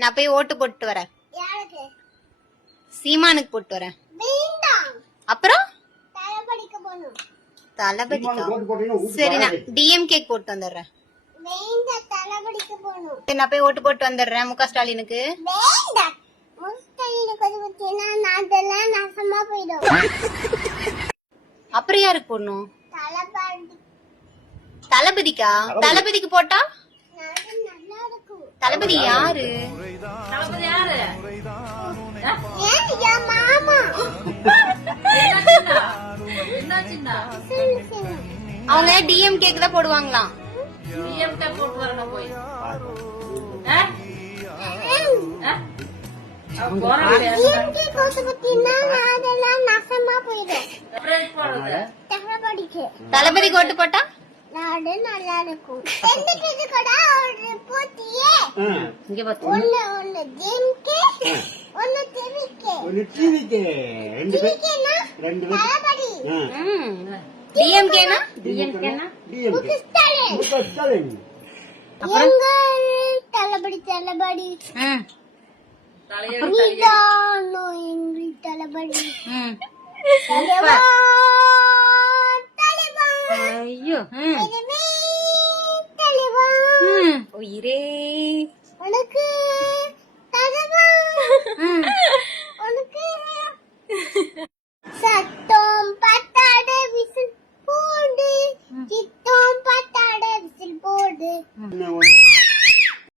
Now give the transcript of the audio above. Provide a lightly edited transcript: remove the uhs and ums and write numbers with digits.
நான் போய் ஓட்டு போட்டு வரேன். சீமானுக்கு போட்டு வரேன். அப்புறம் தளபதிக்கா? சரி, நான் டிஎம்கே போட்டு வந்துடுறேன். நான் போய் ஓட்டு போட்டு வந்துடுறேன் முக ஸ்டாலினுக்கு. அப்புறம் யாருக்கு போடணும்? தளபதிக்கா? தளபதிக்கு போட்டா தளபதி யாரு? அவங்க டிஎம்கேக்கு தான் போடுவாங்களாம். தளபதி கோட்டு போட்டா நல்லா இருக்கும். தளபதி தளபதி ஐயோ உயிரே